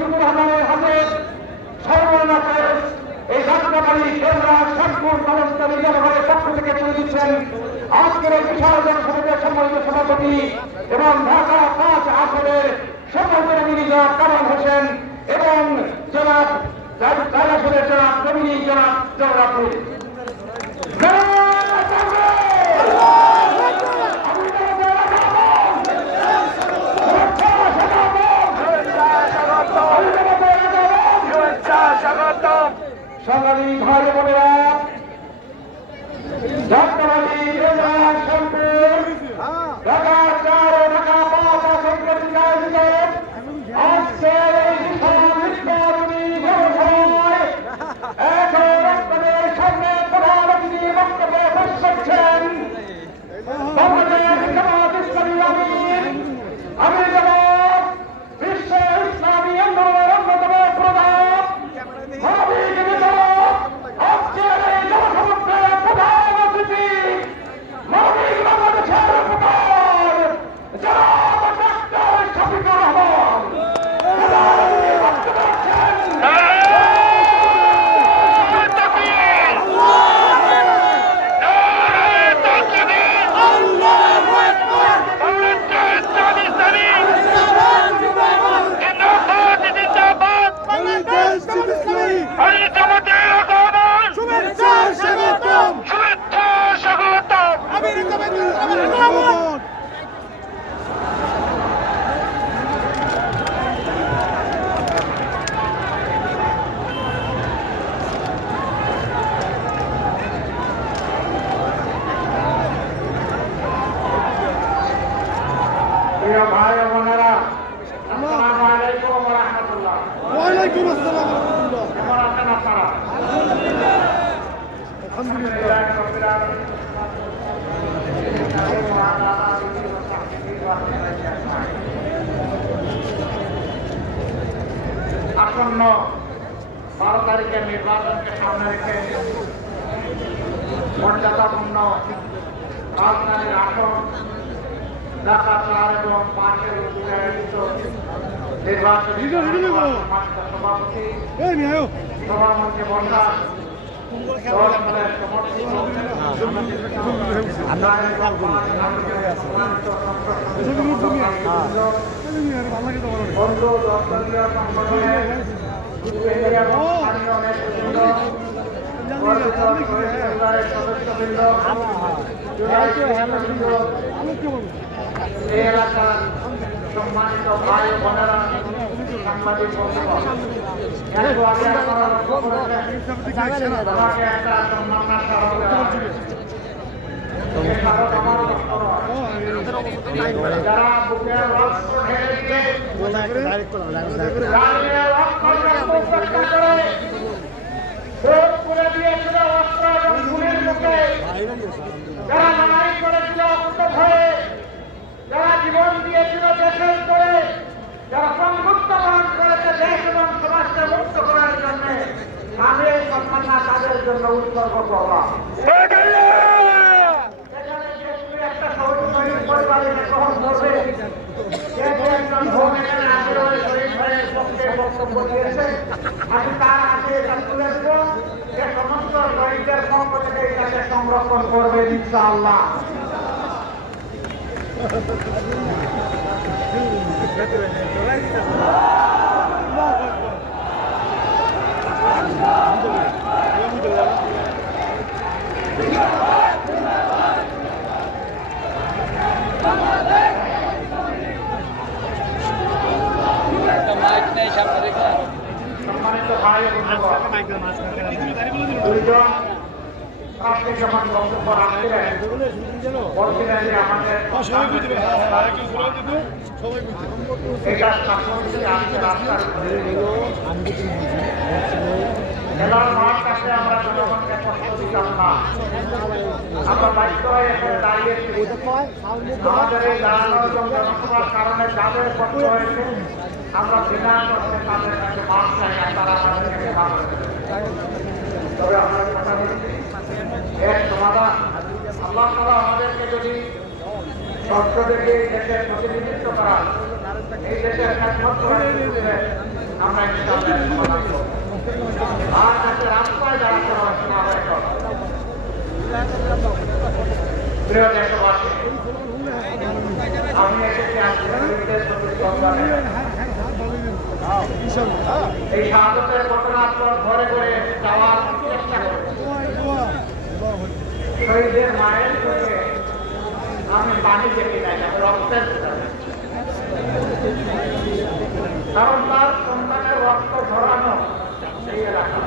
মুজিবুর রহমানের হাতে সর্বনাশে এই যাত্রাকারী কেন্দ্র সম্পূর্ণ ব্যবস্থা নিজের পক্ষ থেকে তুলে দিচ্ছেন আজকের এই বিশাল জনসভার সম্মানিত সভাপতি এবং ঢাকা ৫ আসনের সকলমিনী কামাল হোসেন এবং জনাব আসনের জনাব কমিনি জনাব জওয়াবুল সাংবাদিক ভাই বোনেরা ঢাকাবাসী ঢাকা ৪ ও ঢাকা ৫ আসন কর্তৃক আয়োজিত আজকের এই বিশাল নির্বাচনী জনসভায় এখন আপনাদের সামনে প্রধান অতিথি বক্তব্য পেশ করছেন বাংলাদেশ জামাত ইসলামী আমির জামাত বিশ্ব ইসলামী আন্দোলনের অন্যতম প্রধান ভাই বোনেরা আসসালামু আলাইকুম ওয়া রাহমাতুল্লাহ। ওয়ালাইকুম আসসালাম ওয়া রাহমাতুল্লাহ। কেমন আছেন আপনারা? আলহামদুলিল্লাহ রাব্বিল আলামিন। আসন্ন 12 তারিখের নির্বাচনকে সামনে রেখে মর্যাদাপূর্ণ রাজধানীর আসন ঢাকা ৪ এবং ৫-এর উপরে আয়োজিত নির্বাচনী সভাপতি সভামঞ্চে বসা দলের সমর্থিত বন্ধু দপ্তরীয় সংগঠনের সদস্যবৃন্দ এই এলাকার সম্মানিত ভাই বোনেরা সাংবাদিক বন্ধুগণ একটু আগে আপনারা লক্ষ্য করেছেন আমাকে একটা সম্মাননা স্মারক যারা বুকে রক্ত ঢেলে দিয়ে ভোট করে দিয়েছিল অস্ত্র এবং গুলির মুখে যারা লড়াই করেছিল অক্ত ভয়ে যারা জীবন দিয়েছিল দেশের করে যারা সংযুক্তকরণ করেছে দেশ এবং সমাজকে মুক্ত করার জন্য আমি এই সম্মাননা তাদের জন্য উৎসর্গ করলাম। এখানে যে তুমি একটা সৈনিক পরিবারের গ্রহণ করবে একজন ভোট এখানে আন্দোলনে শহীদ ভাইয়ের পক্ষে বক্তব্য দিয়েছে আমি তার হাতে এটা তুলে দেব যে সমস্ত শহীদদের পক্ষ থেকে এটাকে সংরক্ষণ করবে ইনশাআল্লাহ। সম্মানিত ভাই দুইজন আপনি যখন বক্তব্য রাখছিলেন বলছিলেন যে আমাদের খেলার মাঠ কাছে আমরা জনগণকে কষ্ট দিতাম না, আমরা বাধ্য হয়ে এখানে দাঁড়িয়েছি। আমাদের এই দাঁড়ানোর জনসভার কারণে যাদের কষ্ট হয়েছে আমরা বিনা করতে তাদের কাছে মাঠ চাই না, তারা আমাদেরকে সেবা করে। তবে আমরা কথা বলছি এর সমাধান আল্লাহ তাআলা আমাদেরকে যদি কষ্ট থেকে দেশের প্রতিনিধিত্ব করা, এই দেশের একমাত্র আমরা ইনশাআল্লাহ সমাধান করব। আর যাতে রাস্তায় দাঁড়াতে হয় না হয় প্রিয় দেশবাসী, আমি এসেছি আজকের সংগ্রামে এই শাহাদাতের ঘটনার পর ঘরে ঘরে যাওয়ার চেষ্টা করেছি। শহীদের মায়ের চোখে আমি পানি দেখি নাই, আমি রক্তের কারণ তার সন্তানের রক্ত ঝরানো এই এলাকা।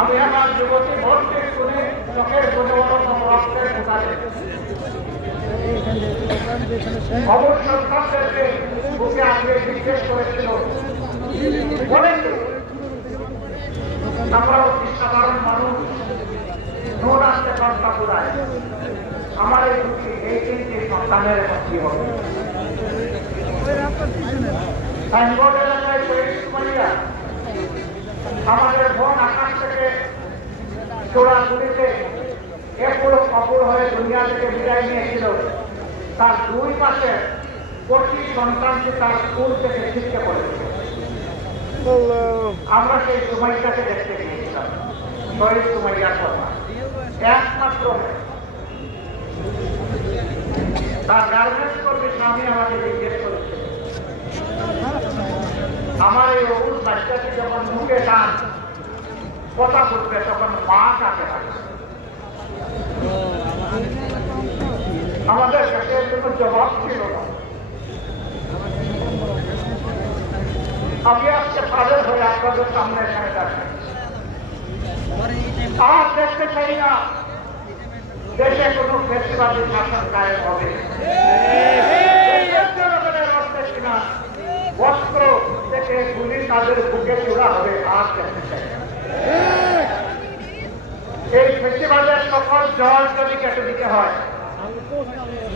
আমি আমার যুবতী ভোটকে শুনে চোখের ছোট বড় রক্তের ফোটাতে অবশ্য সরকারদেরকে বুকে আগে জিজ্ঞেস করেছিল, বলেছে আমরাও সাধারণ মানুষ নোট আসতে সন্তান পুরায় আমার এই দুটি এই তিনটি সন্তানের কি হবে। সাইনবোর্ড এলাকায় আমাদের বোন আকাশ থেকে চোরাগুলিতে এপুরো অপুর হয়ে দুনিয়া থেকে বিদায় নিয়েছিল। তার দুই পাশে প্রতি সন্তানকে তার স্কুল থেকে শিখতে পড়েছিল। আমরা সেই সময়টাকে দেখতে গিয়েছিলাম, শহীদ সুমাইয়ার কথা একমাত্র তার গার্মেন্টস কর্মী স্বামী আমাকে জিজ্ঞেস করেছিল, আমার এই অবুজ বাচ্চাটি যখন মুখে টান কথা বলবে তখন মা কাকে থাকে। আমাদের কাছে কোনো জবাব ছিল না। আমি আজকে ফাদের হয়ে আপনাদের সামনে এখানে থাকি। আর দেখতে চাই না দেশে কোনো ফেসিবাদী শাসন কায়েম হবে। কিনা বস্ত্র থেকে গুলি তাদের বুকে চূড়া হবে, আর দেখতে চাই না। এই ফেসিবাদের সকল জল যদি কেটে দিতে হয়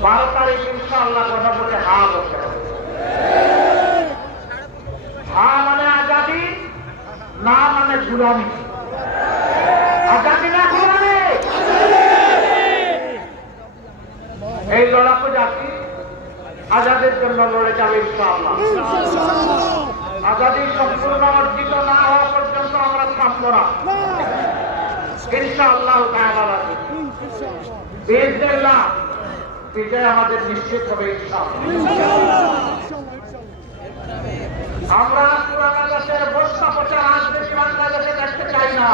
12 তারিখ ইনশাআল্লাহ কথা বলে হা বলতে হবে। হা মানে আজাদি, না মানে গুলামি। আজাদি না গুলামি, এই লড়াকু জাতি আজাদের জন্য লড়ে যাবে ইনশাআল্লাহ। আজাদি সম্পূর্ণ অর্জিত না হওয়া পর্যন্ত আমরা থামবো না ইনশাআল্লাহ তাআলা। বিজনেল্লাহ বিজয় আমাদের নিশ্চিত হবে ইনশাআল্লাহ। আমরা পুরানা দেশের বস্তা পচা রাজনীতি বাংলাদেশে দেখতে চাই না।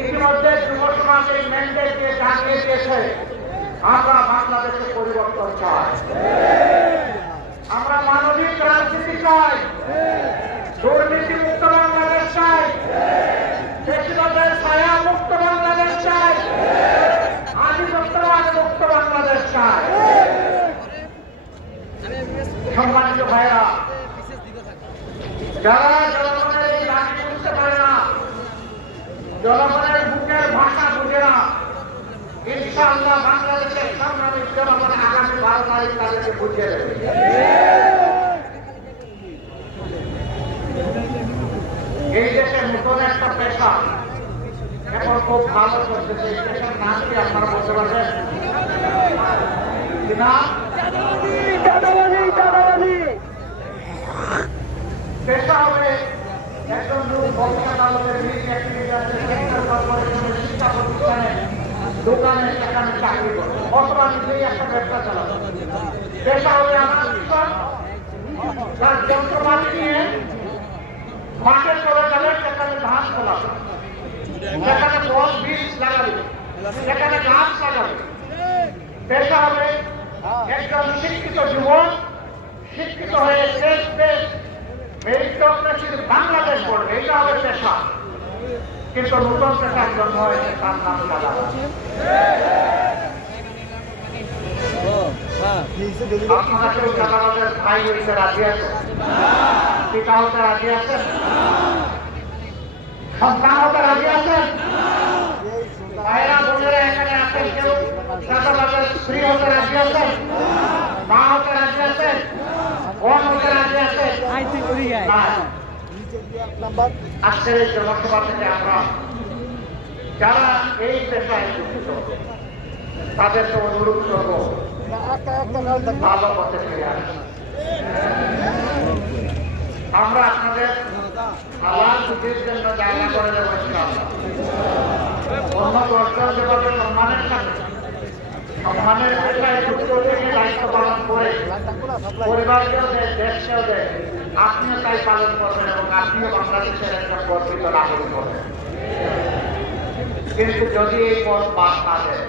ইতিমধ্যে যুব সমাজ এই ম্যান্ডেট দিয়ে জানিয়ে দিয়েছে আমরা বাংলাদেশে পরিবর্তন চাই। আমরা মানবিক রাজনীতি চাই, দুর্নীতি মুক্ত বাংলাদেশ চাই, বেশিরভাগের ছায়া মুক্ত বাংলাদেশ চাই, আধিপত্যবাদ মুক্ত বাংলাদেশ চাই। সম্মানিত ভাইরা, যারা জনগণের এই দাবি বুঝতে পারে না, জনগণের বুকের ভাষা বুঝে না, ইনশাআল্লাহ বাংলাদেশের সংগ্রামী জনগণ আগামী 12 তারিখ তাদেরকে বুঝিয়ে দেবে। এই দেশে নতুন একটা পেশা এখন খুব ভালো চলতেছে। এই পেশার নাম কি আপনারা বলতে পারবেন কিনা? পেশা হবে একজন লোক ভবিষ্যৎ আলোকের শিক্ষা প্রতিষ্ঠানে দোকানে সেখানে চাকরি করে অথবা নিজেই একটা ব্যবসা চালাবে। পেশা হবে আমার কৃষক, তার যন্ত্রপাতি নিয়ে মাঠে চলে যাবে, সেখানে ধান ফলাবে, সেখানে ফল বীজ লাগাবে, সেখানে গাছ লাগাবে। পেশা হবে একজন শিক্ষিত যুবক, শিক্ষিত হয়ে দেশ দেশ মেরিটোক্রেসির বাংলাদেশ করবে, এটা হবে পেশা। কিন্তু নতুন পেশার জন্ম হয়েছে, তার নাম চাঁদা। আপনারা কেউ চাঁদাবাজের ভাই হইতে রাজি আছেন? পিতা হতে রাজি আছেন? সন্তান হতে রাজি আছেন? ভাইরা বোনেরা এখানে আছেন, কেউ চাঁদাবাজের স্ত্রী হতে রাজি আছেন? মা হতে রাজি আছেন? বোন হতে রাজি আছেন? আজকের এই জনসভা থেকে আমরা যারা এই পেশায় যুক্ত তাদেরকে অনুরোধ করবো ভালো পথে ফিরে আসে। দেবো ইনশাআল্লাহ। অন্য দশজন যেভাবে সম্মানের পেশায় যুক্ত থেকে দায়িত্ব পালন করে পরিবারকেও দেয়, দেশকেও দেয়, আপনিও তাই পালন করবেন এবং আপনিও বাংলাদেশের একজন গর্বিত নাগরিক হবেন। কিন্তু যদি এই পথ বাদ না দেয়